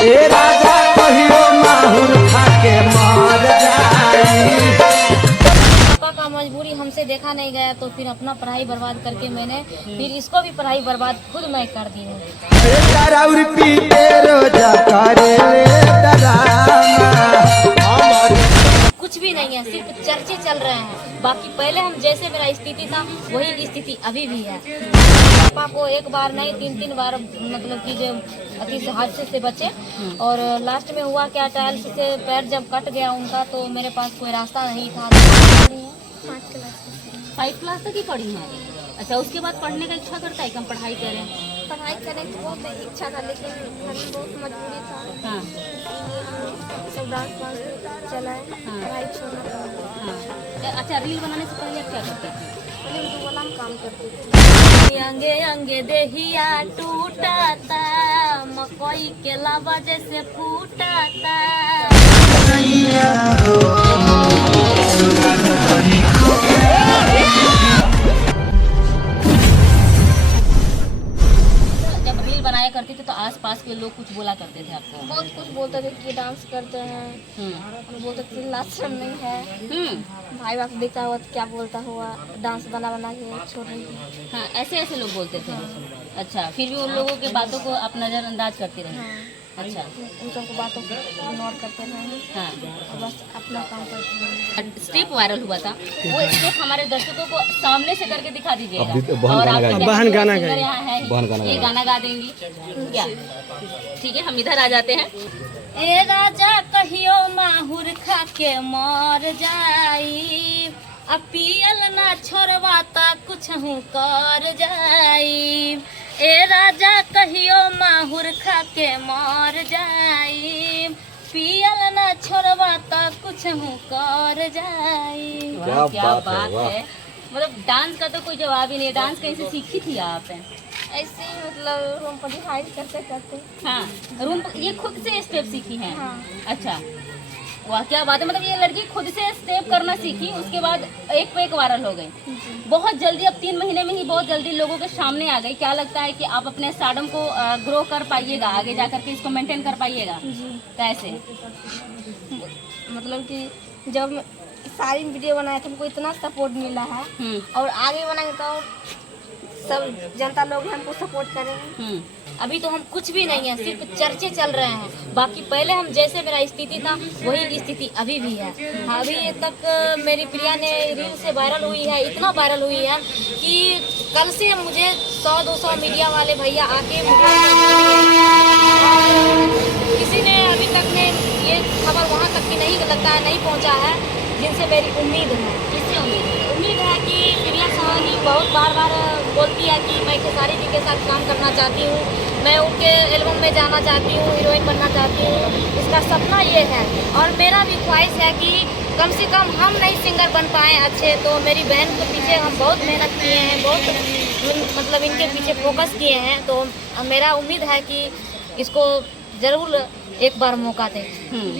ए राजा कहियो माहुर खा के मर जाई। पापा का मजबूरी हमसे देखा नहीं गया तो फिर अपना पढ़ाई बर्बाद करके मैंने फिर इसको भी पढ़ाई बर्बाद खुद मैं कर दी हूँ। राउर पीते रोजा करे कुछ भी नहीं है, सिर्फ चर्चे चल रहे हैं। बाकी पहले हम जैसे मेरा स्थिति था वही स्थिति अभी भी है। पापा को एक बार नहीं 3-3 बार मतलब कि जो अति हादसे से बचे और लास्ट में हुआ क्या, टाइल्स से पैर जब कट गया उनका तो मेरे पास कोई रास्ता नहीं था। 5 क्लास तक ही पढ़ी हैं। अच्छा, उसके बाद पढ़ने का इच्छा करता है कि हम पढ़ाई करें? पढ़ाई करने की बहुत इच्छा था लेकिन घर में बहुत मजबूरी था। हाँ सब डांस वांस चला है, पढ़ाई छोड़ना पड़ा। हाँ। अच्छा, रील बनाने से पहले आप क्या करते थे? पहले तो वाला हम काम करते थे। अंगे अंगे देहिया टूटाता, मकई के लावा जैसे फूटाता। जब रील बनाया करते थे तो आसपास के लोग कुछ बोला करते थे आपको? बहुत कुछ बोलते थे कि डांस करते हैं, बोलते थे लाशरम नहीं है। भाई बाप देखा हुआ तो क्या बोलता हुआ, डांस बना बना के छोड़ रही है। हाँ, ऐसे ऐसे लोग बोलते थे। अच्छा, फिर भी उन लोगों की बातों को आप नज़रअंदाज करते रहे? हाँ। अच्छा, उन सबको बातों को इग्नोर करते रहे। हाँ। बस अपना काम करते हैं। स्टेप वायरल हुआ था, वो स्टेप हमारे दर्शकों को सामने से करके दिखा दीजिएगा। बहन और गाना आपके गाएंगी। बहन गाना बहन गाना गाएंगी, ये गाना गा देंगी क्या? ठीक है, हम इधर आ जाते हैं। ए राजा कहियो माहुर खा के मर जाई, अब पियल ना छोड़वाता कुछ हूँ कर जाई। ए राजा कहियो माहुर खा के मर जाई, पियल ना छोड़वाता कुछ हूँ कर जाई। क्या बात है। मतलब डांस का तो कोई जवाब ही नहीं है। डांस कहीं से सीखी थी आप? ऐसे ही मतलब रूम पर हाइड करते करते। हाँ, रूम ये खुद से स्टेप सीखी हैं? हाँ। अच्छा, वाह क्या बात है। मतलब ये लड़की खुद से स्टेप करना सीखी, उसके बाद एक पे एक वायरल हो गई बहुत जल्दी। अब 3 महीने में ही बहुत जल्दी लोगों के सामने आ गई। क्या लगता है कि आप अपने स्टारडम को ग्रो कर पाइएगा, आगे जा करके इसको मेंटेन कर पाइएगा? कैसे? मतलब कि जब सारी वीडियो बनाए थे हमको इतना सपोर्ट मिला है और आगे बनाएंगे तो सब जनता लोग हमको सपोर्ट करेंगे। अभी तो हम कुछ भी नहीं है, सिर्फ चर्चे चल रहे हैं। बाकी पहले हम जैसे मेरा स्थिति था वही स्थिति अभी भी है। अभी तक मेरी प्रिया ने रील से वायरल हुई है, इतना वायरल हुई है कि कल से मुझे 100-200 मीडिया वाले भैया आके किसी ने अभी तक ने ये खबर वहाँ तक की नहीं लगता है नहीं पहुँचा है जिनसे मेरी उम्मीद है। किससे उम्मीद है कि प्रिया सोहानी बहुत बार बोलती है कि मैं खेसारी जी के साथ काम करना चाहती हूँ, मैं उनके एल्बम में जाना चाहती हूँ, हीरोइन बनना चाहती हूँ। उसका सपना ये है और मेरा भी ख्वाहिश है कि कम से कम हम नहीं सिंगर बन पाए अच्छे तो मेरी बहन के पीछे हम बहुत मेहनत किए हैं, बहुत मतलब इनके पीछे फोकस किए हैं। तो मेरा उम्मीद है कि इसको ज़रूर एक बार मौका दें।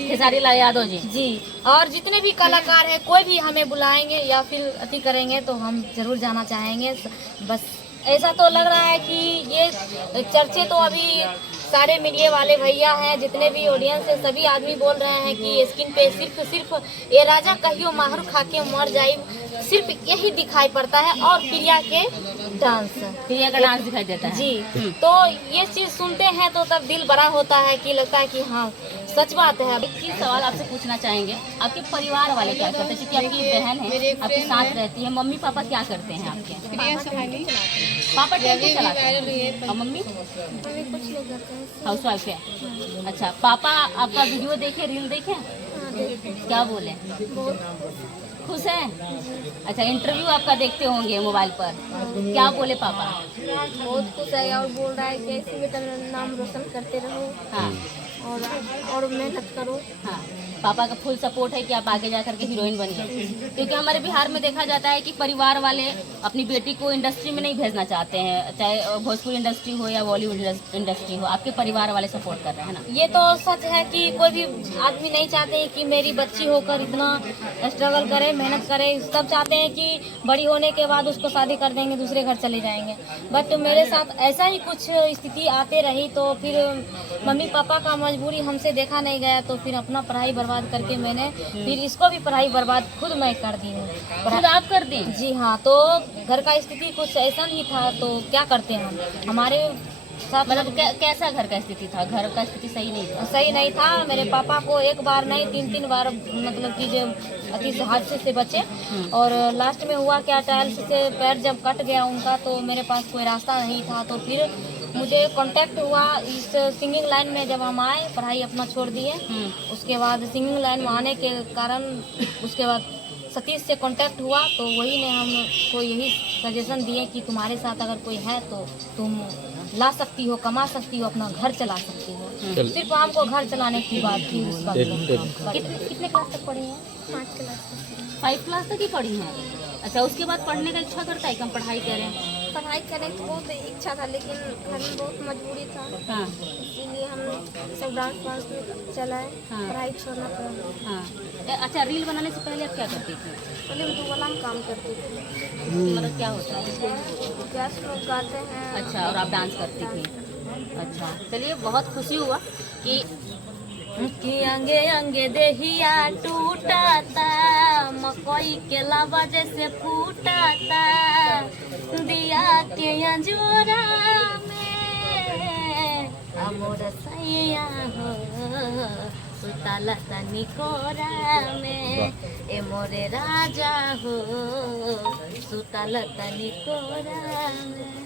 खेसारी लाल यादव जी और जितने भी कलाकार हैं कोई भी हमें बुलाएंगे या फिर अति करेंगे तो हम जरूर जाना चाहेंगे। बस ऐसा तो लग रहा है कि ये चर्चे तो अभी सारे मीडिया वाले भैया हैं, जितने भी ऑडियंस है सभी आदमी बोल रहे हैं कि स्क्रीन पे सिर्फ ये राजा कहियो माहुर खा के मर जाई, सिर्फ यही दिखाई पड़ता है और प्रिया के डांस, प्रिया का डांस दिखाई देता है जी। तो ये चीज़ सुनते हैं तो तब दिल बड़ा होता है कि लगता है कि हाँ सच बात है। एक चीज सवाल आपसे पूछना चाहेंगे, आपके परिवार वाले क्या करते हैं? क्योंकि आपकी बहन है, आपके साथ रहती है, मम्मी पापा क्या करते हैं आपके? पापा टेम्पो चलाते हैं और मम्मी कुछ नहीं करते हैं। हाउस वाइफ है। अच्छा, पापा आपका वीडियो देखे, रील देखे, क्या बोले? खुश है? अच्छा, इंटरव्यू आपका देखते होंगे मोबाइल पर, क्या बोले पापा? बहुत खुश है और बोल रहा है कि ऐसे बेटा नाम रोशन करते रहो। हाँ, और मेहनत करो। हाँ, पापा का फुल सपोर्ट है कि आप आगे जा करके हीरोइन बनिए। क्योंकि हमारे बिहार में देखा जाता है कि परिवार वाले अपनी बेटी को इंडस्ट्री में नहीं भेजना चाहते हैं, चाहे भोजपुरी इंडस्ट्री हो या बॉलीवुड इंडस्ट्री हो। आपके परिवार वाले सपोर्ट कर रहे हैं ना? ये तो सच है कि कोई भी आदमी नहीं चाहते कि मेरी बच्ची होकर इतना स्ट्रगल करे, मेहनत करे। सब चाहते हैं कि बड़ी होने के बाद उसको शादी कर देंगे, दूसरे घर चले जाएंगे। बट मेरे साथ ऐसा ही कुछ स्थिति आते रही तो फिर मम्मी पापा का मजबूरी हमसे देखा नहीं गया तो फिर अपना पढ़ाई बर्बाद करके मैंने फिर इसको भी पढ़ाई बर्बाद खुद मैं कर दी हूँ। खुद आप कर दें? जी हाँ, तो घर का स्थिति कुछ ऐसा नहीं था तो क्या करते हम, हमारे साथ मतलब कैसा घर का स्थिति था? घर का स्थिति सही नहीं था? सही नहीं था। मेरे पापा को एक बार नहीं 3-3 बार मतलब कि जो अति हादसे से बचे। और लास्ट में हुआ क्या, टाइल्स से पैर जब कट गया उनका तो मेरे पास कोई रास्ता नहीं था। तो फिर मुझे कांटेक्ट हुआ इस सिंगिंग लाइन में। जब हम आए, पढ़ाई अपना छोड़ दिए, उसके बाद सिंगिंग लाइन में आने के कारण उसके बाद सतीश से कांटेक्ट हुआ तो वही ने हमको यही सजेशन दिए कि तुम्हारे साथ अगर कोई है तो तुम ला सकती हो, कमा सकती हो, अपना घर चला सकती हो। सिर्फ हमको घर चलाने की बात थी उसका। कितने क्लास तक पढ़ी हैं? 5 क्लास 5 क्लास तक ही पढ़ी हैं। अच्छा, उसके बाद पढ़ने का इच्छा करता है कि हम पढ़ाई करें? पढ़ाई करने की बहुत इच्छा था लेकिन घर में बहुत मजबूरी था, हाँ इसीलिए हम सब डांस वांस में चलाए। हाँ। पढ़ाई छोड़ना पड़ा। हाँ। अच्छा, रील बनाने से पहले आप क्या करती थी? पहले हम दुबला में काम करते थे। मतलब क्या होता है? गैस लोग गाते हैं। अच्छा, और आप डांस करती थी? अच्छा, चलिए बहुत खुशी हुआ कि अंगे अंगे देहिया टूटाता, मकई के लावा जैसे फूटाता, दिया के अंजोरा में अमोर सैया हो, सुताला तनी कोरा में ए मोरे राजा हो, सुताला तनी कोरा में।